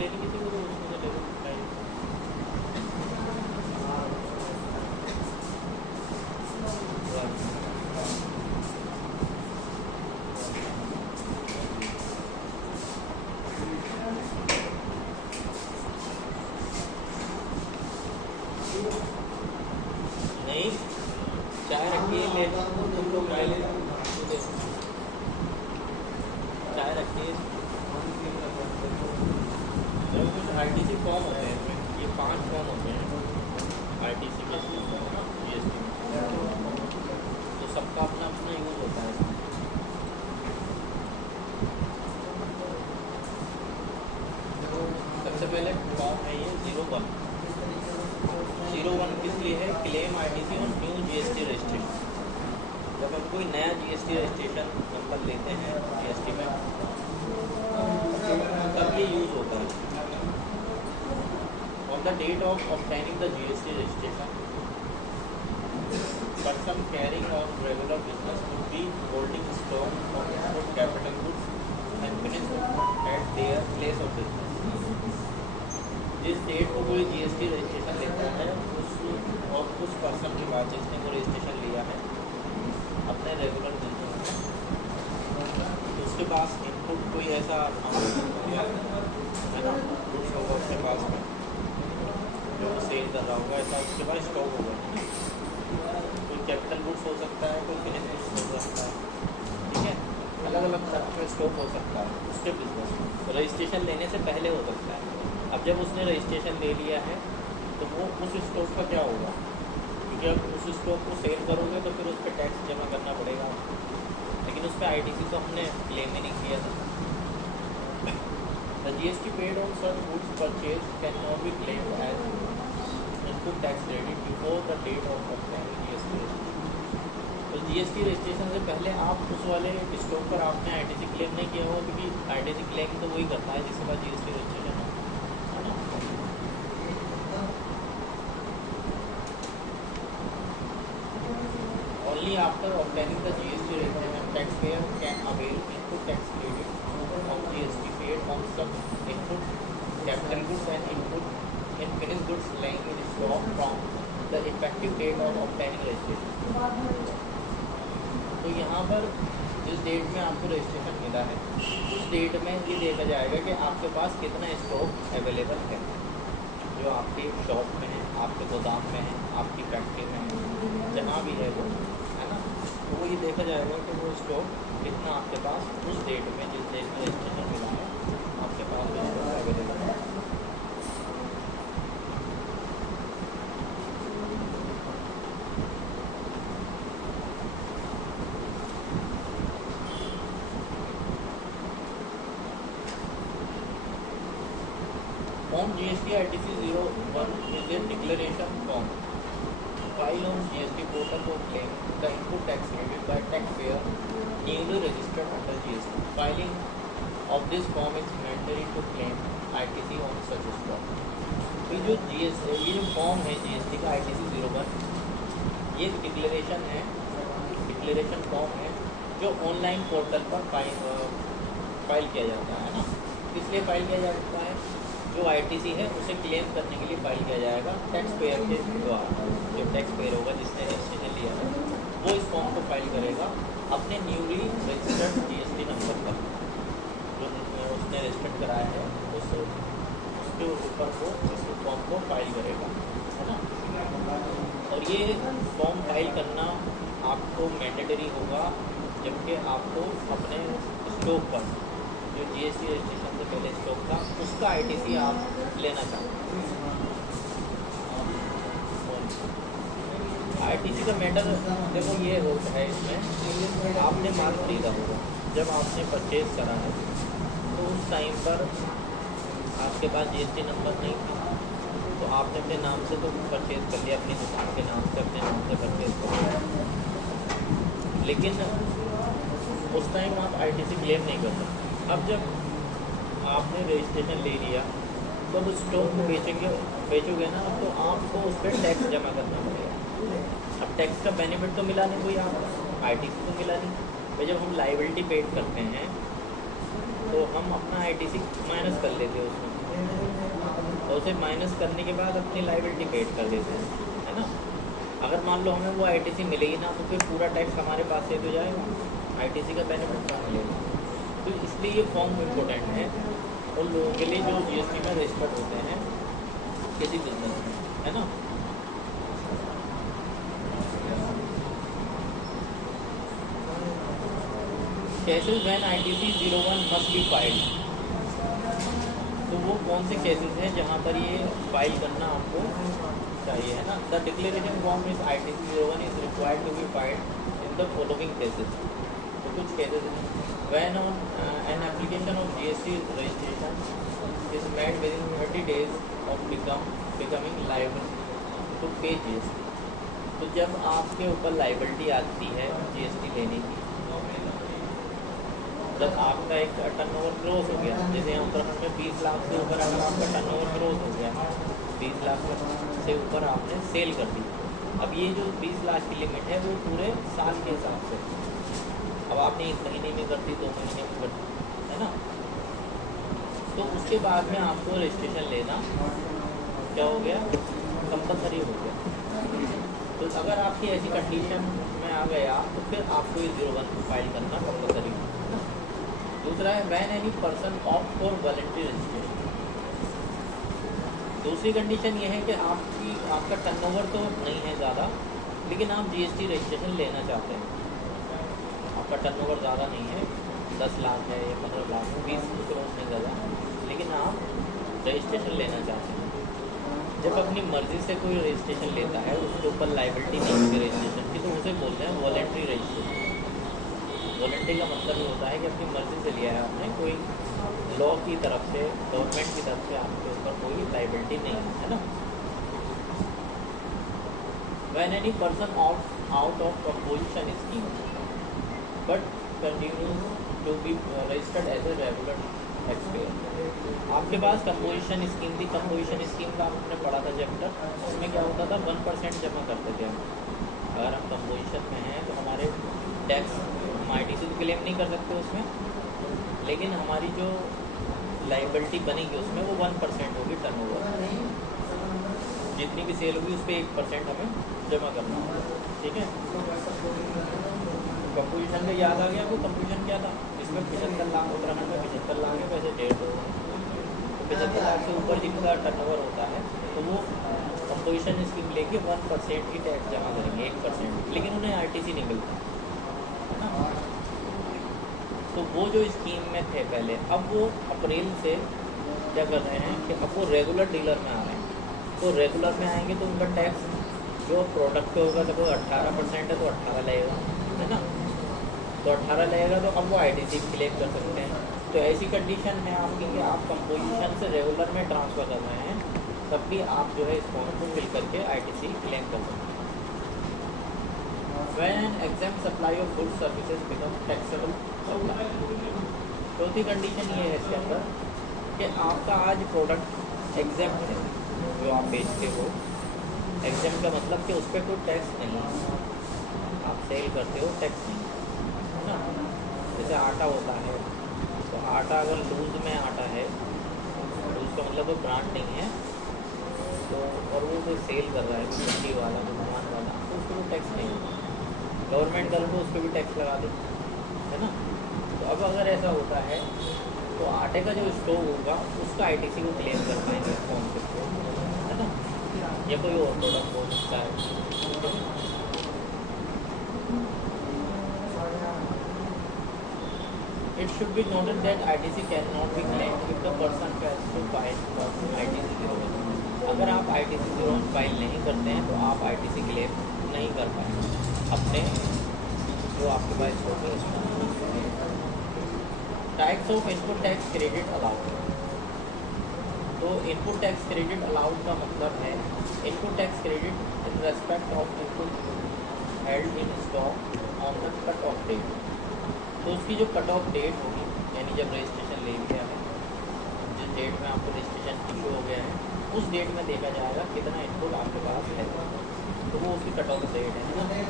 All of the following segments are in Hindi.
लेनी किसी को तो उसमें से ले लो। नहीं चाय रखिए, ले तुम लोग ले ले, चाय रखिए। कुछ आरटीसी फॉर्म होते हैं इसमें, ये 5 फॉर्म होते हैं आरटीसी के जीएसटी में, तो सबका अपना अपना यूज होता है। सबसे पहले फॉर्म है ये 01। 01 किस लिए है? क्लेम आरटीसी और न्यू जीएसटी रजिस्ट्रेशन। जब हम कोई नया जीएसटी रजिस्ट्रेशन नंबर लेते हैं जीएसटी में, तब ये यूज होता है। On the date of obtaining the GST registration, person carrying on regular business would be holding stock of input capital goods and finished goods at their place of business. जिस डेट को कोई जीएसटी रजिस्ट्रेशन लेता है उस पर्सन के बाद जिसने वो रजिस्ट्रेशन लिया है अपने रेगुलर बिजनेस में, तो उसके पास इनपुट कोई ऐसा है ना गुड्स होगा उसके पास में जो वो सेल कर रहा होगा, ऐसा उसके पास स्टॉक होगा। कोई कैपिटल गुड्स हो सकता है, कोई फिनिश गुड्स हो सकता है, ठीक है, अलग अलग तरह का स्टॉक हो सकता है उसके बिजनेस में। तो रजिस्ट्रेशन लेने से पहले हो सकता है। अब जब उसने रजिस्ट्रेशन ले लिया है तो वो उस स्टॉक का क्या होगा, क्योंकि अब उस स्टॉक को सेल करोगे तो फिर उस पर टैक्स जमा करना पड़ेगा, लेकिन उस पर आईटीसी तो हमने क्लेम ही नहीं किया था। The GST paid on such goods purchased cannot be claimed as input tax credit before the date of obtaining GST registration। तो GST रजिस्ट्रेशन से पहले आप उस वाले स्टॉक पर आपने आईटीसी क्लेम नहीं किया होगा, क्योंकि आईटीसी क्लेम तो वही करता है जिसके बाद GST रजिस्ट्रेशन है ना। Only after obtaining the GST registration, taxpayer can avail input tax credit of GST paid on such input capital goods and input in finished goods lying in stock from the effective date of obtaining registration। तो यहाँ पर जिस डेट में आपको रजिस्ट्रेशन मिला है उस डेट में ये देखा जाएगा कि आपके पास कितना स्टॉक अवेलेबल है, जो आपके शॉप में है, आपके गोदाम में है, आपकी फैक्ट्री में है, जहाँ भी है वो, है ना। तो वो ये देखा जाएगा कि वो स्टॉक कितना आपके पास उस डेट में, जिस डेट में रजिस्ट्रेशन मिला है आपके पास वो स्टॉक अवेलेबल है। Form GST ITC 01 is a declaration form. File on GST portal for claim the input tax credit by taxpayer newly registered under GST. Filing of this form is mandatory to claim ITC on such stock। तो ये जो फॉर्म है GST का ITC 01, ये डिक्लेरेशन है, डिक्लेरेशन फॉर्म है जो ऑनलाइन पोर्टल पर फाइल किया जाता है ना। इसलिए फाइल किया जाता है जो आईटीसी है उसे क्लेम करने के लिए फाइल किया जाएगा टैक्स पेयर के द्वारा। जो टैक्स पेयर होगा जिसने रजिस्ट्रेशन लिया है वो इस फॉर्म को फाइल करेगा अपने न्यूली रजिस्टर्ड जीएसटी नंबर पर, जो उसने रजिस्टर्ड कराया है उसके ऊपर वो इस फॉर्म को फाइल करेगा, है ना। और ये फॉर्म फाइल करना आपको मैंडेटरी होगा जबकि आपको अपने स्टॉक पर जो जीएसटी रजिस्ट्रेशन से पहले स्टॉक था उसका आईटीसी आप लेना चाहते हैं। आईटीसी का मैटर देखो ये होता है, इसमें आपने माल खरीदा होगा, जब आपने परचेज करा है तो उस टाइम पर आपके पास जीएसटी नंबर नहीं था, तो आपने अपने नाम से तो परचेज कर लिया, अपनी दुकान के नाम से, अपने नाम से परचेज कर लिया, लेकिन उस टाइम आप आईटीसी क्लेम नहीं कर सकते। अब जब आपने रजिस्ट्रेशन ले लिया तो उस स्टॉक को बेचोगे ना, तो आपको उस पर टैक्स जमा करना पड़ेगा। अब टैक्स का बेनिफिट तो मिला नहीं कोई, आपको आईटीसी तो मिला नहीं भाई। जब हम लाइबिलिटी पेड करते हैं तो हम अपना आईटीसी माइनस कर लेते हैं उसमें, और उसे माइनस करने के बाद अपनी लाइबिलिटी पेड कर देते हैं, है ना। अगर मान लो हमें वो आईटीसी मिलेगी ना तो फिर पूरा टैक्स हमारे पास से तो जाएगा, आईटीसी का बेनिफिट कहाँ मिलेगा। तो इसलिए ये फॉर्म इम्पोर्टेंट है उन लोगों के लिए जो जीएसटी में रजिस्टर्ड होते हैं किसी बिजनेस में, है ना। Cases when ITC 01 must be filed, तो वो कौन से केसेस हैं जहाँ पर ये फाइल करना आपको चाहिए, है ना। The declaration form is ITC 01 is required to be filed in the following cases. तो कुछ केसेस हैं, when on an application of GST registration is made within 30 days of becoming liable to pay GST. तो जब आपके ऊपर लाइबिलिटी आती है जीएसटी लेने की, जब आपका एक टर्नओवर क्रॉस हो गया, जैसे यहाँ उत्तराखंड में 20 लाख से ऊपर अगर आपका टर्नओवर क्रॉस हो गया, 20 लाख से ऊपर आपने सेल कर दी। अब ये जो 20 लाख की लिमिट है वो पूरे साल के हिसाब से, अब आपने 1 महीने में कर दी, 2 महीने में कर दी, है ना। तो उसके बाद में आपको रजिस्ट्रेशन लेना क्या हो गया, कंपलसरी हो गया। तो अगर आपकी ऐसी कंडीशन में आ गया तो फिर आपको ये 01 फाइल करना कंपलसरी हो। दूसरा है when any person opt for voluntary registration. दूसरी कंडीशन ये है कि आपका टर्नओवर तो नहीं है ज़्यादा, लेकिन आप जीएसटी रजिस्ट्रेशन लेना चाहते हैं। आपका टर्नओवर ज़्यादा नहीं है, 10 लाख है या 15 लाख है, 20 करोड़ नहीं ज़्यादा, लेकिन आप रजिस्ट्रेशन लेना चाहते हैं। जब अपनी मर्ज़ी से कोई रजिस्ट्रेशन लेता है, उसके ऊपर लाइबिलिटी नहीं होती रजिस्ट्रेशन की, तो उसे बोलते हैं वॉलंटरी रजिस्ट्रेशन। वॉलंटरी का मतलब ये होता है कि अपनी मर्ज़ी से लिया है आपने, कोई लॉ की तरफ से, गवर्नमेंट की तरफ से आपके ऊपर कोई लाइबिलिटी नहीं है ना। When any person out of composition scheme but continues to be registered as a regular tax payer. आपके पास कंपोजिशन स्कीम थी, कंपोजिशन स्कीम का आपने पढ़ा था चैप्टर, उसमें क्या होता था 1% जमा करते थे हम। अगर हम कंपोजिशन में हैं तो हमारे टैक्स हम आईटीसी तो क्लेम नहीं कर सकते उसमें, लेकिन हमारी जो लाइबिलिटी बनेगी उसमें वो 1% होगी टर्नओवर, जितनी भी सेल होगी उस पर 1% हमें जमा करना होगा, ठीक है। कंपोजिशन का याद आ गया आपको, कंपोजिशन क्या था, इसमें 75 लाख, उत्तराखंड में 75 लाख है, वैसे 1.5 तो 75 लाख से ऊपर जिनका टर्नओवर होता है तो वो कंपोजिशन स्कीम लेके 1% की टैक्स जमा करेंगे, 1%, लेकिन उन्हें आरटीसी नहीं मिलता, है ना। तो वो जो स्कीम में थे पहले, अब वो अप्रैल से क्या कर रहे हैं कि अब वो रेगुलर डीलर में आ रहे हैं। तो रेगुलर में आएंगे तो उनका टैक्स जो प्रोडक्ट पे होगा, तो वो 18% है तो 18 लगेगा, है ना। तो 18 लगेगा तो अब वो आईटीसी क्लेम कर सकते हैं। तो ऐसी कंडीशन है आपकी कि आप कंपोजिशन से रेगुलर में ट्रांसफ़र कर रहे हैं, तब भी आप जो है इस फॉर्म को फिल करके आईटीसी क्लेम कर सकते हैं। When an exempt supply of goods services become taxable supply। चौथी कंडीशन ये है इसके अंदर कि आपका आज प्रोडक्ट एग्जेम्प्ट है, जो आप बेचते हो। एग्जेम्प्ट का मतलब कि उस पर कोई टैक्स नहीं है, आप सेल करते हो, टैक्स नहीं है ना। जैसे आटा होता है, तो आटा अगर लूज में आटा है, लूज का मतलब कोई ब्रांड नहीं है, तो और वो कोई सेल कर रहा है, कोई मंडी वाला, कोई दुकान वाला, तो उसको कोई टैक्स नहीं है। गवर्नमेंट कर तो उस पर भी टैक्स लगा दे, है ना। तो अब अगर ऐसा होता है तो आटे का जो स्टोव होगा उसका आईटीसी को क्लेम कर पाएंगे फॉर्म से, है ना, या कोई और प्रोडक्ट हो सकता है। It should be noted that ITC cannot be claimed if the person fails to file for ITC 01। अगर आप ITC 01 फाइल नहीं करते हैं तो आप ITC क्लेम नहीं कर पाएंगे अपने जो आपके पास होगा उसमें। Types of input tax credit allowed. तो इनपुट टैक्स क्रेडिट अलाउड का मतलब है input tax credit in respect of input held in stock on the cut off date. तो उसकी जो कट ऑफ डेट होगी, यानी जब रजिस्ट्रेशन ले लिया है, जिस डेट में आपको रजिस्ट्रेशन इशू हो गया है, उस डेट में देखा जाएगा कितना इनपुट आपके पास है, तो वो उसकी कट ऑफ डेट है।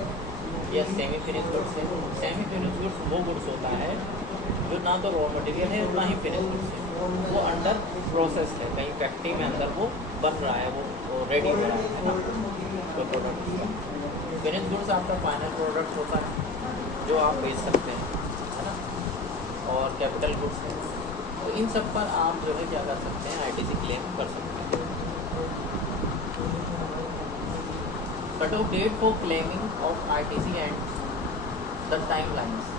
या सेमी फिनिश गुड्स है। सेमी फिनिश गुड्स वो गुड्स होता है जो ना तो रॉ मटेरियल है और ना ही फिनिश गुड्स है, वो अंडर प्रोसेस है, कहीं फैक्ट्री में अंदर वो बन रहा है, वो रेडी हो रहा है ना कोई प्रोडक्ट उसका। फिनिश गुड्स आपका फाइनल प्रोडक्ट होता है जो आप बेच सकते हैं, है ना, और कैपिटल गुड्स है। तो इन सब पर आप जो है क्या कर सकते हैं, आईटीसी क्लेम कर सकते हैं। Cut off date for claiming of ITC and the timelines.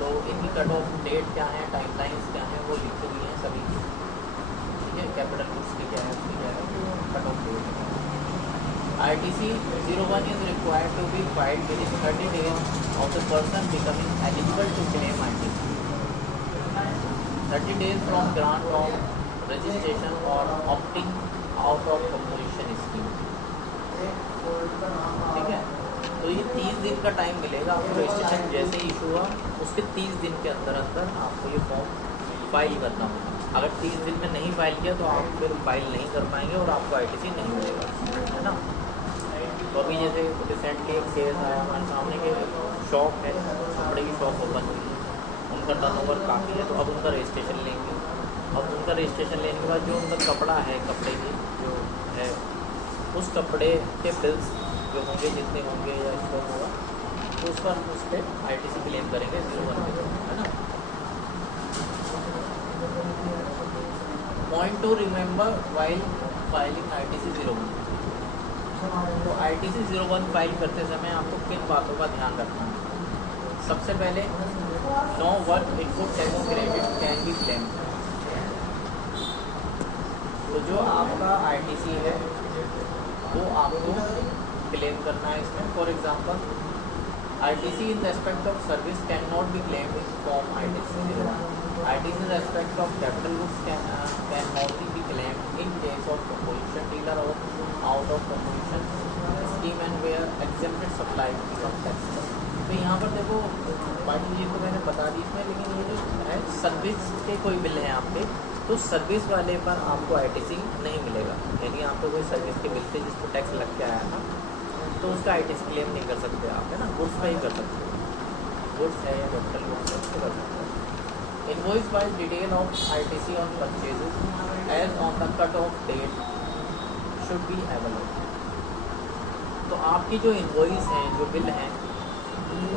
तो इनकी कट ऑफ डेट क्या है, टाइमलाइंस क्या है, वो लिखी हुई है सभी की, ठीक है। कैपिटल गुड्स की क्या है, उसकी क्या है cut off date. ITC 01 is required to be filed within 30 days of the person becoming eligible to claim ITC. 30 days from grant of registration or opting out of composition scheme, ठीक है। तो ये 30 दिन का टाइम मिलेगा आपको, रजिस्ट्रेशन जैसे ही इशू हुआ उसके 30 दिन के अंदर अंदर आपको ये फॉर्म फाइल करना होगा। अगर 30 दिन में नहीं फाइल किया तो आप फिर फाइल नहीं कर पाएंगे और आपको आईटीसी नहीं मिलेगा, है ना। तो अभी जैसे रिसेंटली एक केस आया हमारे सामने के, शॉप है, कपड़े की शॉप ओपन हुई है, उनका टर्नओवर काफ़ी है, तो अब उनका रजिस्ट्रेशन लेंगे। अब उनका रजिस्ट्रेशन लेने के बाद जो उनका कपड़ा है, कपड़े की जो है उस कपड़े के बिल्स जो होंगे, जितने होंगे या स्टॉक होगा, तो उस पर आईटीसी क्लेम करेंगे 01 के, है ना। Point two remember while filing ITC 01। तो आईटीसी 01 फाइल करते समय आपको किन बातों का ध्यान रखना है। सबसे पहले know what input tax credit can be claim. तो जो आपका आईटीसी है वो आपको क्लेम करना है इसमें। For example ITC in respect of service can not be claimed in form ITC 01। ITC in respect of capital goods can only be claimed in case of composition dealer और out of composition scheme and where exempted supply from tax. तो यहाँ पर देखो बाकी चीज़ तो मैंने बता दी इसमें, लेकिन ये जो है सर्विस के कोई बिल हैं आपके, तो सर्विस वाले पर आपको आईटीसी नहीं मिलेगा। यानी आपको कोई सर्विस के बिल थे जिस पर टैक्स लग के आया था, तो उसका आईटीसी क्लेम नहीं कर सकते आप, है ना। गुड्स पे ही कर सकते हो, गुड्स है या कैपिटल गुड्स है उसको कर सकते हो। Invoice wise detail of ITC on purchases as on the cut off date should be available. तो आपकी जो इनवॉइस हैं, जो बिल हैं,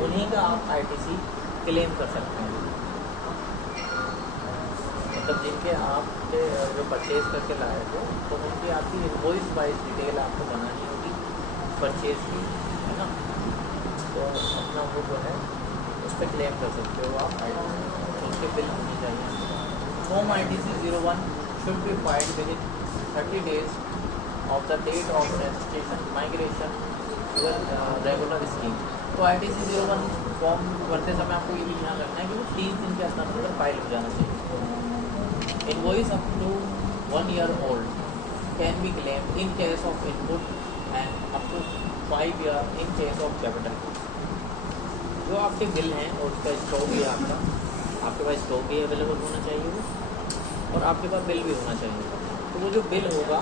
उन्हीं का आप आईटीसी क्लेम कर सकते हैं। मतलब जिनके आप जो परचेज करके लाए थे, तो उनकी आपकी इनवॉइस वाइज डिटेल आपको बनानी होगी परचेज की, है ना। तो अपना वो जो है उस पर क्लेम कर सकते हो आप आईटीसी, उनके बिल होनी चाहिए। Form ITC 01 should be filed within 30 days of the date of registration migration regular scheme. तो आईटीसी 01 फॉर्म करते समय आपको ये ध्यान रखना है कि वो 30 दिन के अंदर फाइल हो जाना चाहिए। Invoice up to 1 year old can be claimed in case of input and up to 5 years in case of capital goods। जो आपके बिल हैं और उसका स्टॉक भी आपका, आपके पास स्टॉक भी अवेलेबल होना चाहिए वो, और आपके पास बिल भी होना चाहिए। तो वो जो बिल होगा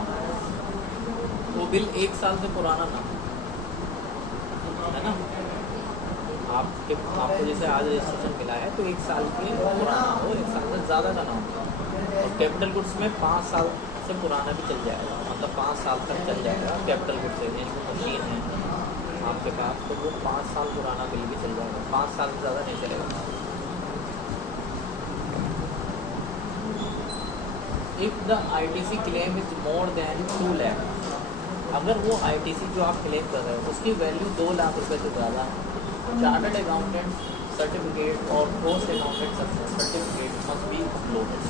वो बिल 1 साल से पुराना ना हो, है ना। आपको जैसे आज रजिस्ट्रेशन मिला है तो 1 साल के पुराना हो, 1 साल से ज़्यादा का ना हो। और कैपिटल गुड्स में 5 साल से पुराना भी चल जाएगा, मतलब 5 साल तक चल जाएगा कैपिटल गुड्स से। यानी मशीन है आपके पास तो वो 5 साल पुराना बिल भी चल जाएगा, 5 साल से ज़्यादा नहीं चलेगा। If the ITC claim is more than 2 lakh, अगर वो आईटीसी जो आप क्लेम कर रहे हो उसकी वैल्यू 2 लाख रुपये से ज़्यादा है, चार्टर्ड अकाउंटेंट सर्टिफिकेट और post accountant certificate must be uploaded.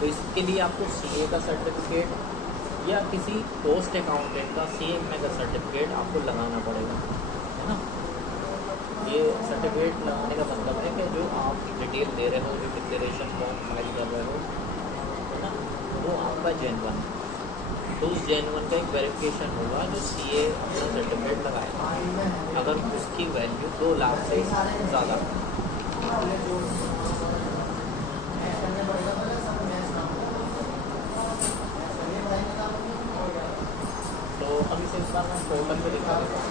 तो इसके लिए आपको सीए का सर्टिफिकेट या किसी पोस्ट अकाउंटेंट का सीएमए का सर्टिफिकेट आपको लगाना पड़ेगा, है ना। ये सर्टिफिकेट लगाने का मतलब है कि जो आप डिटेल दे रहे हो, जो डिक्लेरेशन फॉर्म फाइल कर रहे हो, है ना, वो आपका जेन्युइन है। तो उस जेन्युइन का एक वेरिफिकेशन होगा जो सीए अपना सर्टिफिकेट लगाएगा, अगर उसकी वैल्यू 2 लाख से ज़्यादा। तो अभी से इस बार मैं पोर्टल पे दिखा देता हूँ।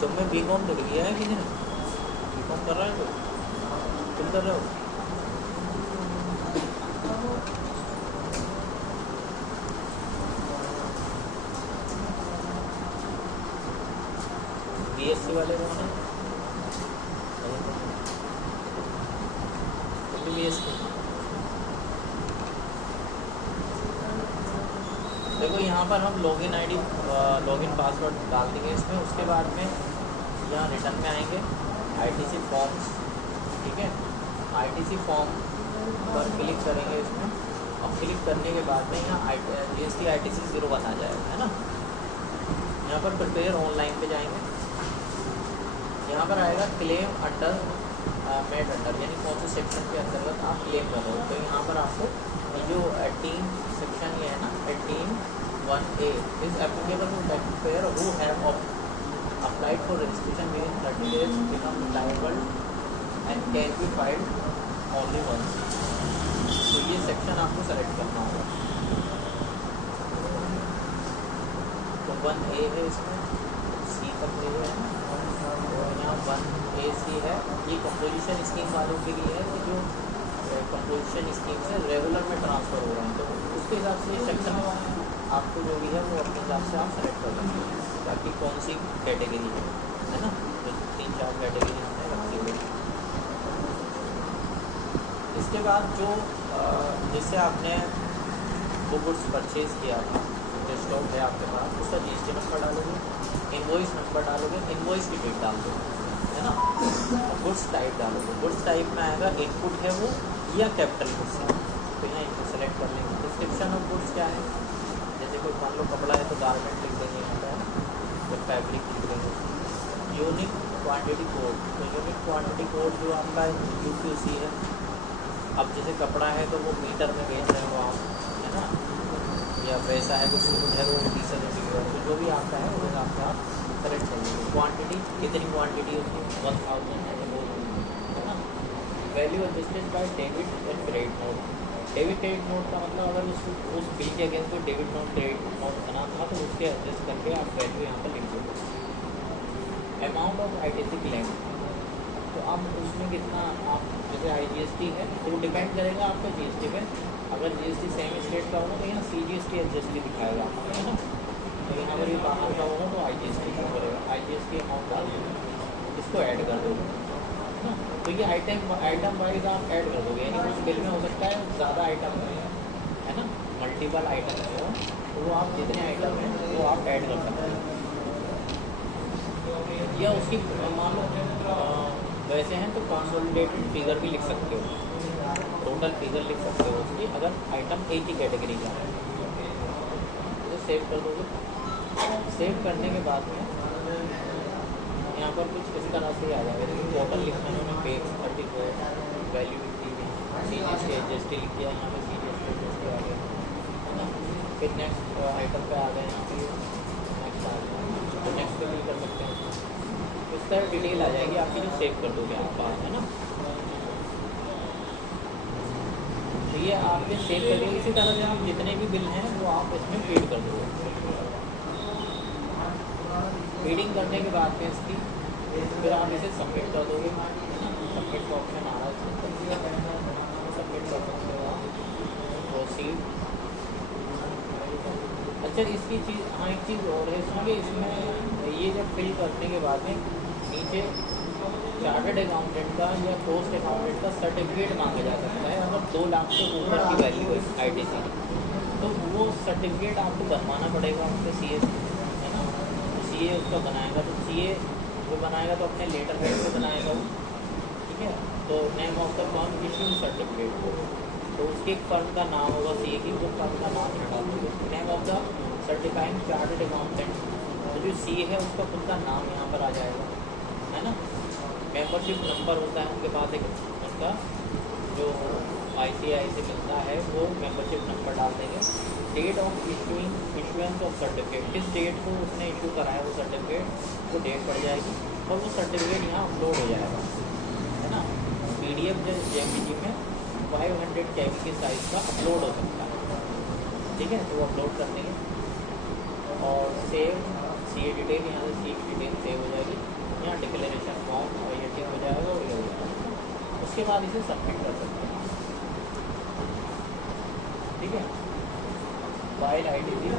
तुमने बी कॉम तो लिया है किसी ने? बी कॉम कर रहा है कोई? तुम कर रहे हो? बीएससी वाले कौन है? तुम भी बीएससी? देखो यहाँ पर हम लॉगिन आईडी लॉगिन पासवर्ड डाल देंगे इसमें। उसके बाद में यहाँ रिटर्न में आएंगे, आईटीसी फॉर्म्स, ठीक है। आईटीसी फॉर्म पर क्लिक करेंगे इसमें, और क्लिक करने के बाद में यहाँ जीएसटी आईटीसी 01 आ जाएगा, है ना। यहाँ पर प्रिपेयर ऑनलाइन पे जाएंगे, यहाँ पर आएगा क्लेम अंडर मेड अंडर, यानी कौन से सेक्शन के अंतर्गत आप क्लेम कर रहे हो। तो यहाँ पर आपको ये जो 18 सेक्शन ये है ना, 18(1)(a) is applicable to taxpayer who have applied for registration within 30 days become liable and can be filed only once। तो ये सेक्शन आपको सेलेक्ट करना होगा। तो 1A है, इसमें C तक ले है, और यहाँ 1AC है, ये कंपोजिशन स्कीम वालों के लिए है कि जो कंपोजिशन स्कीम से रेगुलर में ट्रांसफ़र हो रहे हैं। तो उसके हिसाब से ये सेक्शन आपको जो भी है वो अपने हिसाब से आप सेलेक्ट कर लेंगे, ताकि कौन सी कैटेगरी है ना। तो 3-4 कैटेगरी हमने रखी हुई। इसके बाद जो जिससे आपने वो गुड्स परचेज़ किया था, जो स्टॉक है आपके पास, उसका जीएसटी नंबर डालोगे, इनवॉइस नंबर डालोगे, इनवॉइस की डेट डाल दोगे, है ना। गुड्स टाइप डालोगे, गुड्स टाइप में आएगा इनपुट है वो या कैपिटल गुड्स है, तो यहाँ इनको सेलेक्ट कर लेंगे। डिस्क्रिप्शन ऑफ गुड्स क्या है, जैसे कोई मान लो कपड़ा है तो गारमेंट लिख देंगे यहाँ पर, है ना, तो फैब्रिक लिख देंगे। यूनिक क्वांटिटी कोड, तो यूनिक क्वांटिटी कोड जो आपका UQC है। अब जैसे कपड़ा है तो वो मीटर में बेच रहे हो आप, है ना, या पैसा है कुछ है वो 20,000, तो जो भी आपका है वो आपका सेलेक्ट कर लेंगे। क्वान्टिटी कितनी क्वान्टिटी उसकी 1000 है ना। Value adjusted by debit and credit note. Debit credit note का मतलब अगर उस बिल के अगेंस्ट कोई डेबिट नोट क्रेडिट नोट बना था तो उसके एडजस्ट करके आप वैल्यू यहाँ पर लिख दोगे। अमाउंट ऑफ आईटीसी क्लेम, तो आप उसमें कितना, आप जैसे IGST है तो वो डिपेंड करेगा आपका GST पे। अगर GST सेम स्टेट का होगा तो यहाँ CGST एडजस्ट दिखाएगा आपको, है ना। तो यहाँ पर भी बाहर का होगा तो IGST क्यों करेगा, IGST अमाउंट डाल दोगे, इसको ऐड कर दोगे, है ना। तो ये आइटम वाइज आप ऐड कर दोगे, यानी उस बिल में हो सकता है ज़्यादा आइटम है ना, मल्टीपल आइटम हो, तो वो आप जितने आइटम हैं वो आप ऐड कर सकते हैं। या उसकी मान लो वैसे हैं तो कंसोलिडेटेड फिगर भी लिख सकते हो, टोटल फिगर लिख सकते हो उसकी, अगर आइटम एक ही कैटेगरी का है तो सेव कर दोगे। सेव करने के बाद में यहाँ पर कुछ इस तरह से आ जाएगा, जैसे टोटल लिखना है उन्होंने पेज 34 वैल्यू CGST एडजस्ट लिख दिया, यहाँ पर CGST एडजस्ट आ गया, है ना। फिर नेक्स्ट आइटम पे आ गए, यहाँ पे नेक्स्ट आ गया, तो नेक्स्ट पे भी कर सकते हैं। इस तरह डिटेल आ जाएगी आपकी जो सेव कर दोगे आप बाहर, है ना। तो ये आपने सेव कर दिया। इसी तरह से आप जितने भी बिल हैं वो आप इसमें फीड कर दोगे। फीडिंग करने के बाद में इसकी फिर आप इसे सबमिट कर दोगे, है ना। सबमिट का ऑप्शन आ रहा है, सबमिट कर सकते हो आप, प्रोसीड। अच्छा इसकी चीज़, हाँ एक चीज़ और है इसमें, इसमें ये जब फिल करने के बाद में नीचे चार्टर्ड अकाउंटेंट का या पोस्ट अकाउंटेंट का सर्टिफिकेट मांगा जा सकता है। अगर 2 लाख से ऊपर की वैल्यू है ITC, तो वो सर्टिफिकेट आपको बनवाना पड़ेगा उसके CA से, है ना। तो CA उसका बनाएगा, तो CA वो बनाएगा तो अपने लेटर हेड से बनाएगा वो, ठीक है। तो name of the firm issue certificate को, तो उसके एक फर्म का नाम होगा CA की, वो फर्म का नाम हटा दोगे। Name of the certifying chartered accountant, तो जो CA है उसका खुद का नाम यहाँ पर आ जाएगा, है ना। मेंबरशिप नंबर होता है उनके पास, एक उनका जो ICAI से मिलता है वो मेंबरशिप नंबर डाल देंगे। Date of issuance of certificate, किस डेट को उसने इशू कराया वो सर्टिफिकेट, वो डेट पड़ जाएगी और वो सर्टिफिकेट यहाँ अपलोड हो जाएगा, है ना। PDF JPG में 500 KB के साइज़ का अपलोड हो सकता है, ठीक है। तो वो अपलोड कर देंगे और सेव सी ए डिटेल, यहाँ से सी की डिटेल सेव हो जाएगी, यहाँ डिक्लेरेशन फॉर्म और ये ठीक हो जाएगा और ये हो जाएगा। उसके बाद इसे सबमिट कर सकते हैं, ठीक है। File I D with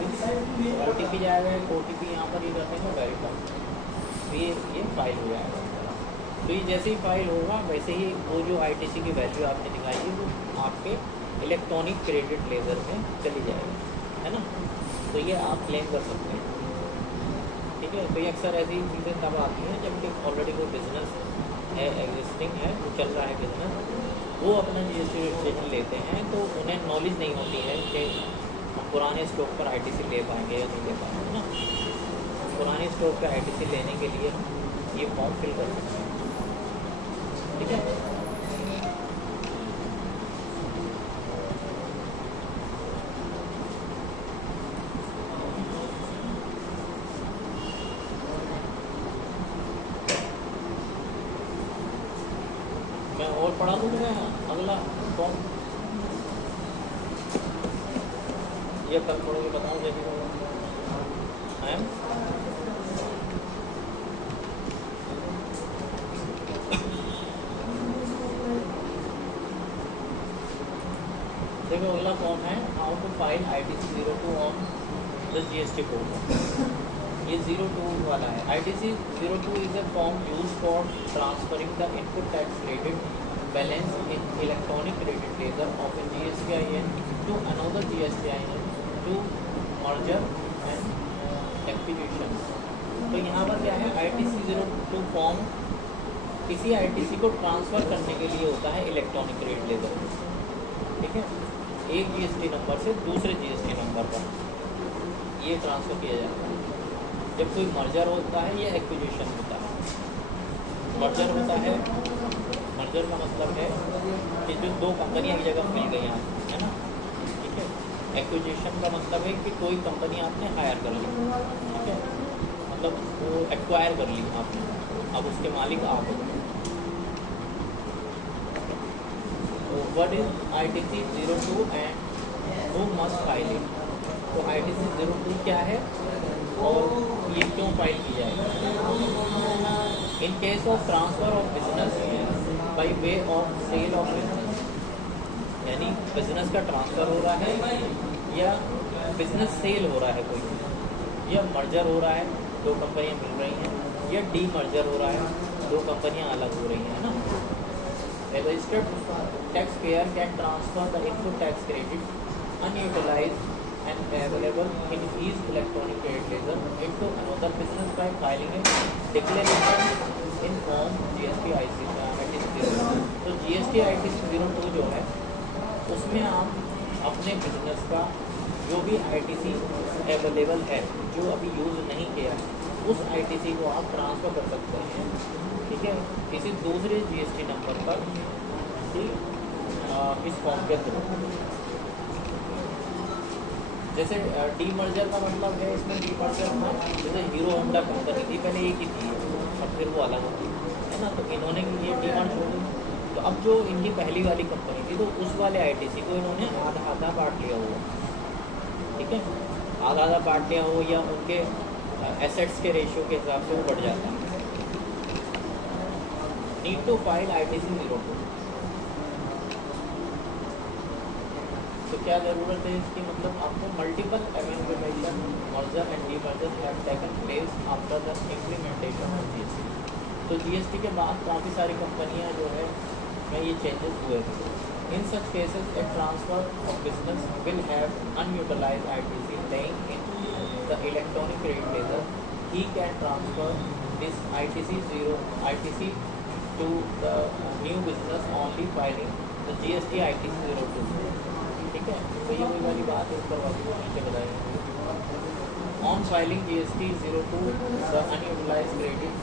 O T P जाएगा, ओ टी पी यहाँ पर ये कर देंगे वेरीफाई, तो ये फाइल हो जाएगा। तो ये जैसे ही फाइल होगा वैसे ही वो जो ITC की वैल्यू आपने दिखाई है वो आपके इलेक्ट्रॉनिक क्रेडिट लेजर में चली जाएगी, है ना। तो ये आप क्लेम कर सकते हैं, ठीक है। तो ये अक्सर ऐसी चीज़ें तब आती हैं जब कि ऑलरेडी कोई बिजनेस है, एग्जिस्टिंग है, जो चल रहा है बिजनेस, वो अपना GST रजिस्ट्रेशन लेते हैं तो उन्हें नॉलेज नहीं होती है कि हम पुराने स्टॉक पर ITC ले पाएंगे या नहीं ले पाएंगे, है ना। पुराने स्टॉक पर ITC लेने के लिए हम ये फॉर्म फिल कर सकते हैं, ठीक है। मैं और पढ़ा दूँ मैं अगला फॉर्म, ये कल पढ़ के बताऊँ जैसे है। देखो अगला फॉर्म है how to file ITC 02 on the GST portal. ये 02 वाला है। ITC 02 is a form use for transferring the input tax credit balance in electronic credit ledger of a GSTIN to another GSTIN to merger and acquisition. तो यहाँ पर क्या है, ITC 02 फॉर्म किसी ITC को ट्रांसफ़र करने के लिए होता है इलेक्ट्रॉनिक क्रेडिट लेजर, ठीक है। एक GST नंबर से दूसरे GST नंबर पर ये ट्रांसफ़र किया जाता है जब कोई मर्जर होता है या एक्विजिशन होता है। मर्जर होता है, मर्जर का मतलब है कि जो दो कंपनियां एक जगह मिल गई हैं, है ना, ठीक है। एक्विजिशन का मतलब है कि कोई कंपनी आपने हायर कर ली, ठीक है, मतलब वो एक्वायर कर ली आपने, अब उसके मालिक आप हो। What is ITC 02 and who must file it? तो ITC 02 क्या है और ये क्यों फाइल की जाएगी? In case of transfer of business by way of sale of business, यानी बिजनेस का ट्रांसफ़र हो रहा है या बिजनेस सेल हो रहा है कोई, या मर्जर हो रहा है, दो कंपनियां मिल रही हैं, या डी मर्जर हो रहा है, दो कंपनियां अलग हो रही हैं, है ना। A registered taxpayer can transfer the input tax credit unutilized and available in his electronic credit ledger into another business by filing a declaration in form GST ITC 02। तो GST ITC 02 जो है उसमें आप अपने बिजनेस का जो भी ITC अवेलेबल है, जो अभी यूज़ नहीं किया, उस ITC को आप ट्रांसफ़र कर सकते हैं, ठीक है, किसी दूसरे GST नंबर पर इस फॉर्म के थ्रू। जैसे डीमर्जर का मतलब है, इसमें डीमर्जर था, जैसे हीरो होंडा कंपनी थी पहले एक ही थी और फिर वो अलग होती है ना, तो इन्होंने ये डीमर्ज हो गई। तो अब जो इनकी पहली वाली कंपनी थी तो उस वाले ITC को इन्होंने आधा आधा बांट लिया हुआ, ठीक है, आधा आधा बांट लिया हो या उनके एसेट्स के रेशियो के हिसाब से वो बढ़ जाता है। Need to file ITC 02। तो क्या ज़रूरत है इसकी, मतलब आपको multiple amendment merger and demerger have taken place after the implementation of GST। तो GST के बाद काफ़ी सारी कंपनियां जो है में ये चेंजेस हुए थे। In such cases a transfer of business will have unutilized ITC laying in the electronic credit ledger. He can transfer this ITC to the new business only filing the GST ITC 02। ठीक है, तो ये वही वाली बात है, ऊपर वाली नीचे बताइए। On filing GST 02 the unutilized credit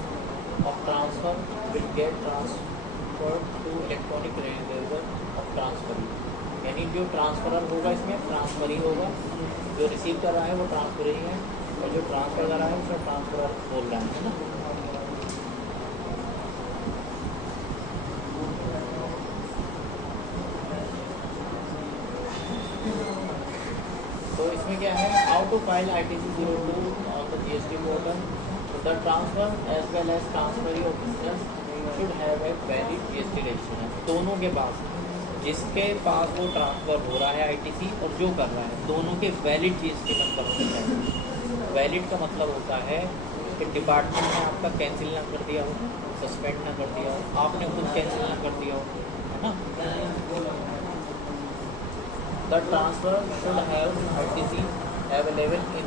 of transfer will get transferred to electronic credit ledger of transferee। यानी जो ट्रांसफरर होगा इसमें ट्रांसफर ही होगा, जो रिसीव कर रहा है वो ट्रांसफर ही है और जो ट्रांसफर कर रहा है उसका ट्रांसफरर बोल रहा है ना। तो इसमें क्या है, how to file ITC 02 on the GST portal. The transfer as well as transferee of business should have a valid GST registration. दोनों के पास, जिसके पास वो ट्रांसफ़र हो रहा है ITC और जो कर रहा है, दोनों के वैलिड GST नंबर होने चाहिए। वैलिड का मतलब होता है कि डिपार्टमेंट ने आपका कैंसिल ना कर दिया हो, सस्पेंड ना कर दिया हो, आपने खुद कैंसिल ना कर दिया हो, है ना। The transfer should have ITC available in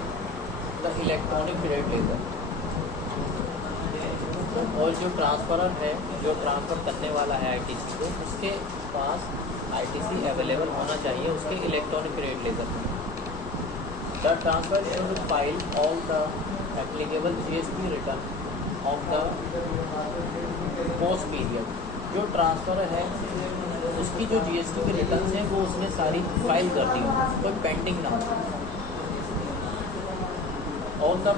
the electronic credit laser. और जो ट्रांसफरर है, जो ट्रांसफ़र करने वाला है ITC को, उसके पास ITC अवेलेबल होना चाहिए उसके इलेक्ट्रॉनिक क्रेडिट लेजर में। The transfer should file all the applicable GST return of the post period. जो ट्रांसफ़र है उसकी जो GST की रिटर्न है वो उसने सारी फाइल कर दी, कोई पेंडिंग ना हो। All the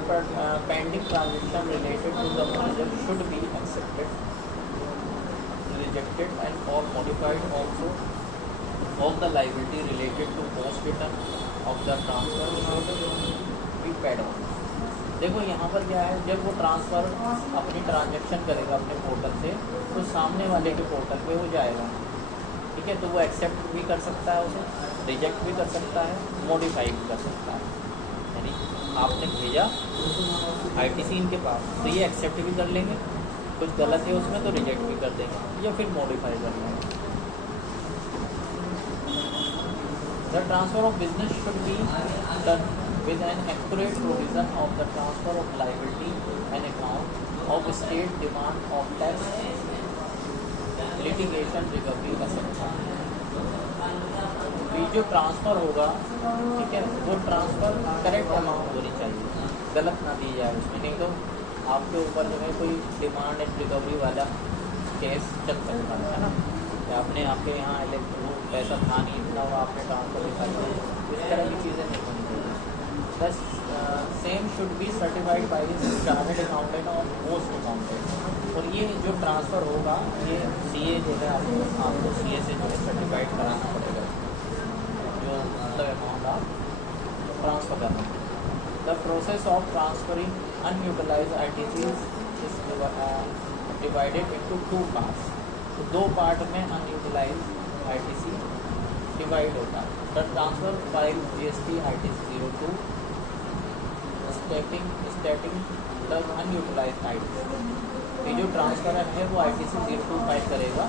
pending transaction related to the merger should be accepted, rejected and or modified. Also, all the liability related to post return of the transfer should be paid on. देखो यहाँ पर क्या है, जब वो ट्रांसफ़र अपनी ट्रांजैक्शन करेगा अपने पोर्टल से, तो सामने वाले के पोर्टल पे वो जाएगा, ठीक है। तो वो एक्सेप्ट भी कर सकता है, उसे रिजेक्ट भी कर सकता है, मॉडिफाई भी कर सकता है। यानी आपने भेजा ITC इनके पास, तो ये एक्सेप्ट भी कर लेंगे, कुछ गलत है उसमें तो रिजेक्ट भी कर देंगे या फिर मॉडिफाई कर लेंगे। The transfer of business should be done with an accurate provision of the transfer of liability and account of state demand of tax litigation recovery etcetera. जो ट्रांसफ़र होगा, ठीक है, वो ट्रांसफ़र करेक्ट अमाउंट होनी चाहिए, गलत ना दी जाए उसमें, नहीं तो आपके ऊपर जो है कोई डिमांड एंड रिकवरी वाला केस चल सकता है ना। या आपने आपके यहाँ वो पैसा था नहीं, इतना हुआ आपने ट्रांसफ़र दिखाया, इस तरह की चीज़ें नहीं होनी चाहिए। बस same should be certified by chartered accountant और पोस्ट अकाउंटेंट। और ये जो ट्रांसफ़र होगा ये CA जो है आपको CA से जो है सर्टिफाइड कराना पड़ेगा, जो मतलब अमाउंट आप ट्रांसफ़र करना। The process of transferring unutilise ITC is divided into 2 parts. तो 2 पार्ट में अनयूटिलाइज ITC डिवाइड होता है। The transfer file GST ITC 02 stating the unutilise ITC। ये जो ट्रांसफर है वो ITC 02 फाइल करेगा,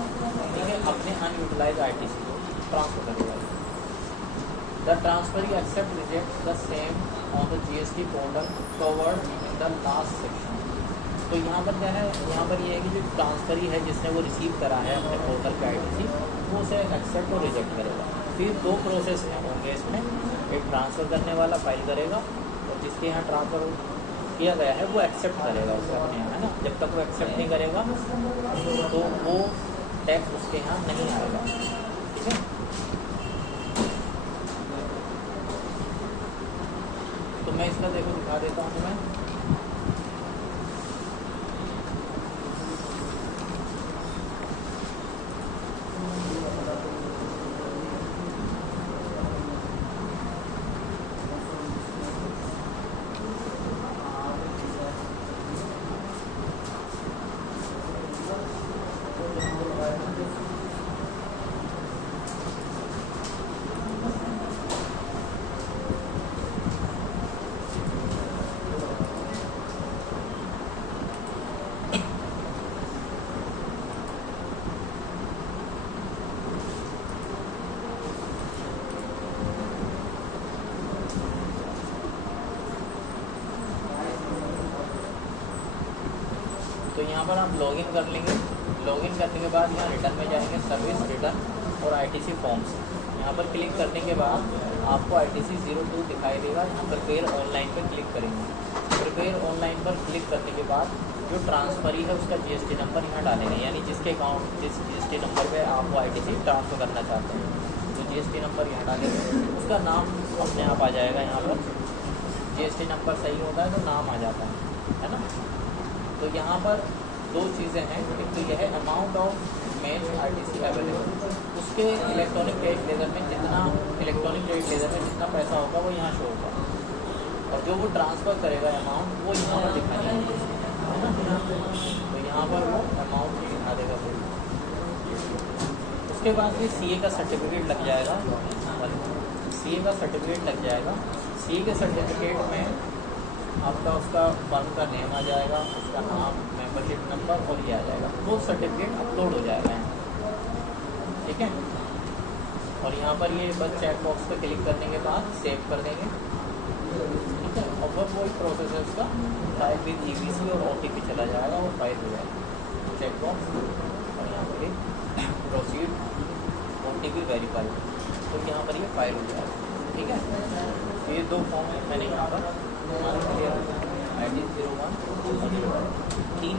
ठीक है, अपने अनयूटिलाइज ITC को ट्रांसफ़र करेगा। The transferee accept reject the same on the GST portal covered in the last section. तो यहाँ पर क्या है, यहाँ पर ये है कि जो ट्रांसफरी है जिसने वो रिसीव करा है अपने पोर्टल पे ITC, वो उसे एक्सेप्ट और रिजेक्ट करेगा। फिर 2 प्रोसेस होंगे इसमें, एक ट्रांसफ़र करने वाला फाइल करेगा और जिसके यहाँ ट्रांसफ़र किया गया है वो एक्सेप्ट करेगा उसे अपने यहाँ, है ना। जब तक वो एक्सेप्ट नहीं करेगा तो वो टैक्स उसके यहाँ नहीं आएगा, ठीक है। तो मैं इसका देखो दिखा देता हूँ तुम्हें। तो यहाँ पर आप लॉगिन कर लेंगे। लॉगिन करने के बाद यहाँ रिटर्न में जाएंगे, सर्विस रिटर्न और ITC फॉर्म्स। यहाँ पर क्लिक करने के बाद आपको ITC 02 दिखाई देगा। यहाँ प्रिपेयर ऑनलाइन पर क्लिक करेंगे। प्रिपेयर ऑनलाइन पर क्लिक करने के बाद जो ट्रांसफरी है उसका GST नंबर यहाँ डालेंगे, यानी जिसके अकाउंट जिस GST नंबर पर आप वो ITC ट्रांसफ़र करना चाहते हैं तो GST नंबर यहाँ डालेंगे। उसका नाम अपने आप आ जाएगा। यहाँ पर GST नंबर सही होता है तो नाम आ जाता है ना। तो यहाँ पर 2 चीज़ें हैं, एक तो यह है amount of match ITC available, उसके इलेक्ट्रॉनिक क्रेडिट लेजर में जितना पैसा होगा वो यहाँ शो होगा। और जो वो ट्रांसफ़र करेगा अमाउंट वो यहाँ पर दिखानी है ना, तो यहाँ पर वो अमाउंट दिखा देगा फिर। उसके बाद फिर CA का सर्टिफिकेट लग जाएगा, CA का सर्टिफिकेट लग जाएगा। CA के सर्टिफिकेट में आपका उसका फर्म का नेम आ जाएगा, उसका नाम, मेंबरशिप नंबर और ये आ जाएगा, वो सर्टिफिकेट अपलोड हो जाएगा यहाँ, ठीक है। और यहाँ पर ये बस चेक बॉक्स पर क्लिक करने के बाद सेव कर देंगे, ठीक है। और फिर वही प्रोसेस है उसका, फाइल विद EBC और OTP चला जाएगा और फाइल हो जाएगा चेक बॉक्स, और यहाँ पर ये प्रोसीड OTP वेरीफाई, तो यहाँ पर ये फाइल हो जाएगा, ठीक है। ये 2 फॉर्म मैंने यहाँ पर हमारे क्लियर ID 01 और 01 3